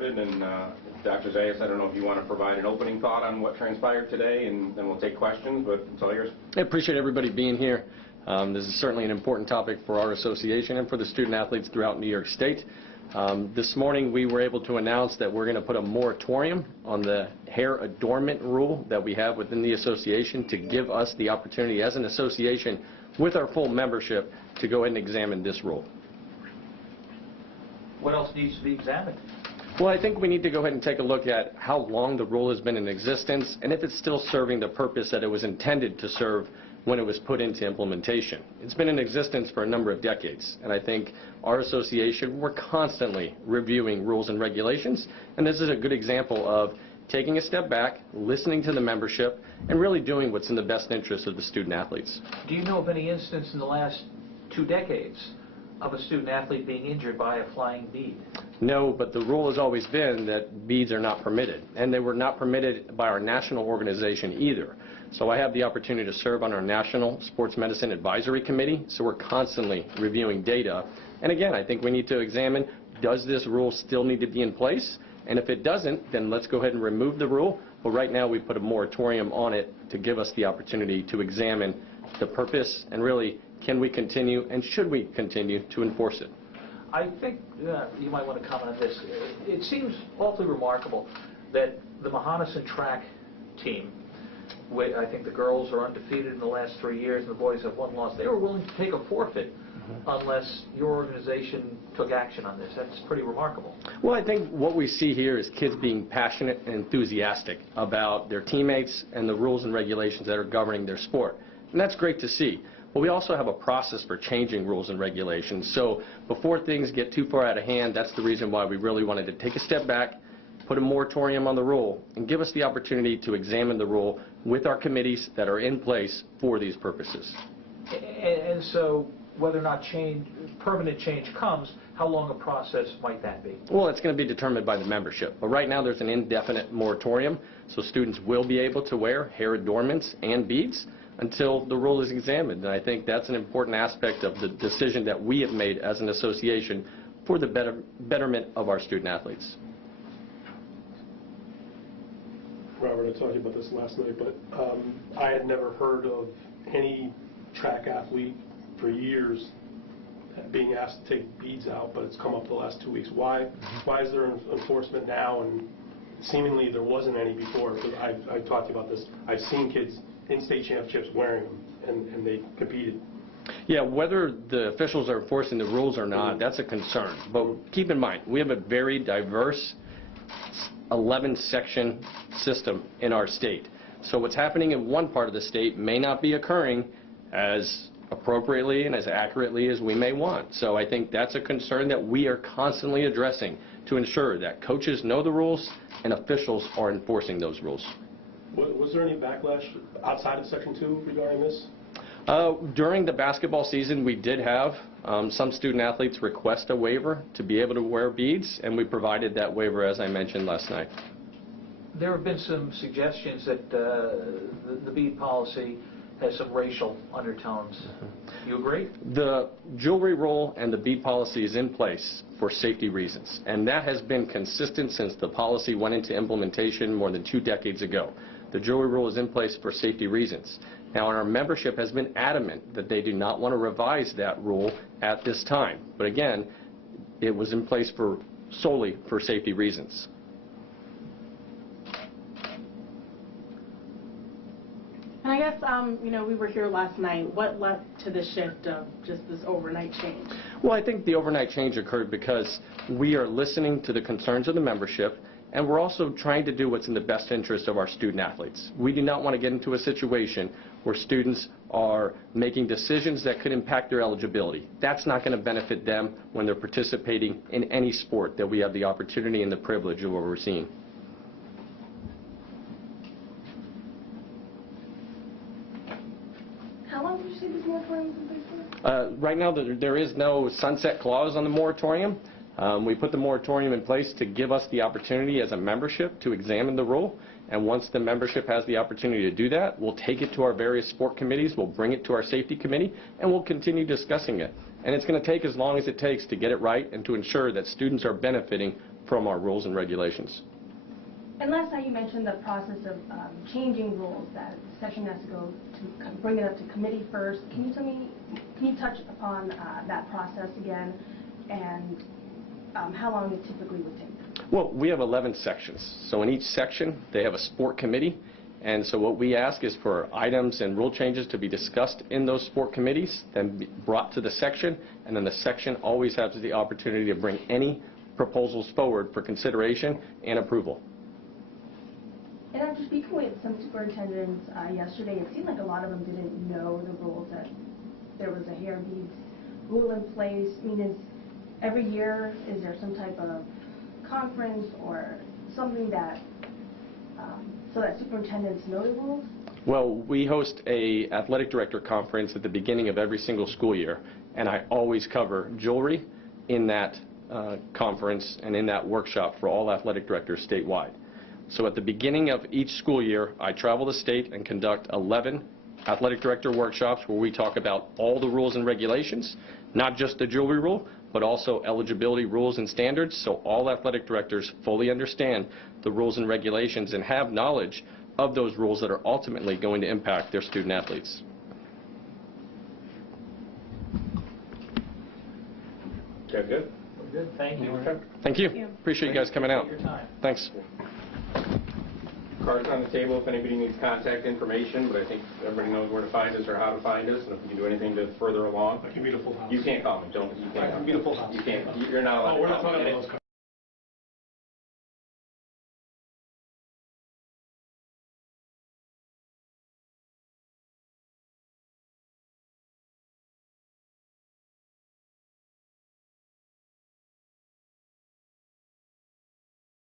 And Dr. Zayas, I don't know if you want to provide an opening thought on what transpired today, and then we'll take questions, but it's all yours. I appreciate everybody being here. This is certainly an important topic for our association and for the student athletes throughout New York State. This morning we were able to announce that we're going to put a moratorium on the hair adornment rule that we have within the association to give us the opportunity as an association with our full membership to go ahead and examine this rule. What else needs to be examined? Well, I think we need to go ahead and take a look at how long the rule has been in existence and if it's still serving the purpose that it was intended to serve when it was put into implementation. It's been in existence for a number of decades, and I think our association, we're constantly reviewing rules and regulations, and this is a good example of taking a step back, listening to the membership, and really doing what's in the best interest of the student athletes. Do you know of any instance in the last 2 decades of a student athlete being injured by a flying bead? No, but the rule has always been that beads are not permitted, and they were not permitted by our national organization either. So I have the opportunity to serve on our National Sports Medicine Advisory Committee, so we're constantly reviewing data. And again, I think we need to examine, does this rule still need to be in place? And if it doesn't, then let's go ahead and remove the rule. But right now we put a moratorium on it to give us the opportunity to examine the purpose and really, can we continue and should we continue to enforce it? I think you might want to comment on this. It seems awfully remarkable that the Mohonasen track team, I think the girls are undefeated in the last 3 years and the boys have 1 loss. They were willing to take a forfeit unless your organization took action on this. That's pretty remarkable. Well, I think what we see here is kids being passionate and enthusiastic about their teammates and the rules and regulations that are governing their sport. And that's great to see. But we also have a process for changing rules and regulations. So before things get too far out of hand, that's the reason why we really wanted to take a step back, put a moratorium on the rule, and give us the opportunity to examine the rule with our committees that are in place for these purposes. And so whether or not permanent change comes, how long a process might that be? Well, it's going to be determined by the membership. But right now there's an indefinite moratorium, so students will be able to wear hair adornments and beads until the rule is examined. And I think that's an important aspect of the decision that we have made as an association for the betterment of our student athletes. Robert, I talked to you about this last night, but I had never heard of any track athlete for years being asked to take beads out, but it's come up the last 2 weeks. Why is there enforcement now, and seemingly there wasn't any before? I talked to you about this. I've seen kids in state championships wearing them, and they competed. Yeah, whether the officials are enforcing the rules or not, that's a concern. But keep in mind, we have a very diverse 11-section system in our state. So what's happening in one part of the state may not be occurring as appropriately and as accurately as we may want. So I think that's a concern that we are constantly addressing to ensure that coaches know the rules and officials are enforcing those rules. Was there any backlash outside of Section 2 regarding this? During the basketball season, we did have some student athletes request a waiver to be able to wear beads, and we provided that waiver, as I mentioned last night. There have been some suggestions that the bead policy has some racial undertones. You agree? The jewelry rule and the bead policy is in place for safety reasons, and that has been consistent since the policy went into implementation more than 2 decades ago. The jewelry rule is in place for safety reasons. Now, our membership has been adamant that they do not want to revise that rule at this time. But again, it was in place solely for safety reasons. And I guess, we were here last night. What led to the shift of just this overnight change? Well, I think the overnight change occurred because we are listening to the concerns of the membership, and we're also trying to do what's in the best interest of our student athletes. We do not want to get into a situation where students are making decisions that could impact their eligibility. That's not going to benefit them when they're participating in any sport that we have the opportunity and the privilege of overseeing. How long did you say this moratorium was in place for? Right now, there is no sunset clause on the moratorium. We put the moratorium in place to give us the opportunity as a membership to examine the rule, and once the membership has the opportunity to do that, we'll take it to our various sport committees, we'll bring it to our safety committee, and we'll continue discussing it. And it's going to take as long as it takes to get it right and to ensure that students are benefiting from our rules and regulations. And last night you mentioned the process of changing rules, that the session has to go to bring it up to committee first. Can you touch upon that process again, and how long it typically would take? Well, we have 11 sections. So in each section, they have a sport committee. And so what we ask is for items and rule changes to be discussed in those sport committees, then be brought to the section, and then the section always has the opportunity to bring any proposals forward for consideration and approval. And after speaking with some superintendents yesterday, it seemed like a lot of them didn't know the rules, that there was a hair beads rule in place. I mean, every year, is there some type of conference or something that, so that superintendents know the rules? Well, we host a athletic director conference at the beginning of every single school year, and I always cover jewelry in that conference and in that workshop for all athletic directors statewide. So at the beginning of each school year, I travel the state and conduct 11 athletic director workshops where we talk about all the rules and regulations, not just the jewelry rule, but also eligibility rules and standards, so all athletic directors fully understand the rules and regulations and have knowledge of those rules that are ultimately going to impact their student athletes. Okay, good. Good, thank you. Thank you. Appreciate you guys coming out. Take your time. Thanks. Cards on the table if anybody needs contact information, but I think everybody knows where to find us or how to find us, and if we can do anything to further along. I can meet a full house. You can't call me, don't, you can't. I can meet a full house. You can't, you're not allowed Oh, to we're not call me. talking about those